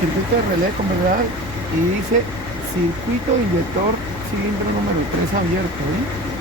circuito de relé con verdad y dice circuito inyector cilindro número 3 abierto, ¿eh?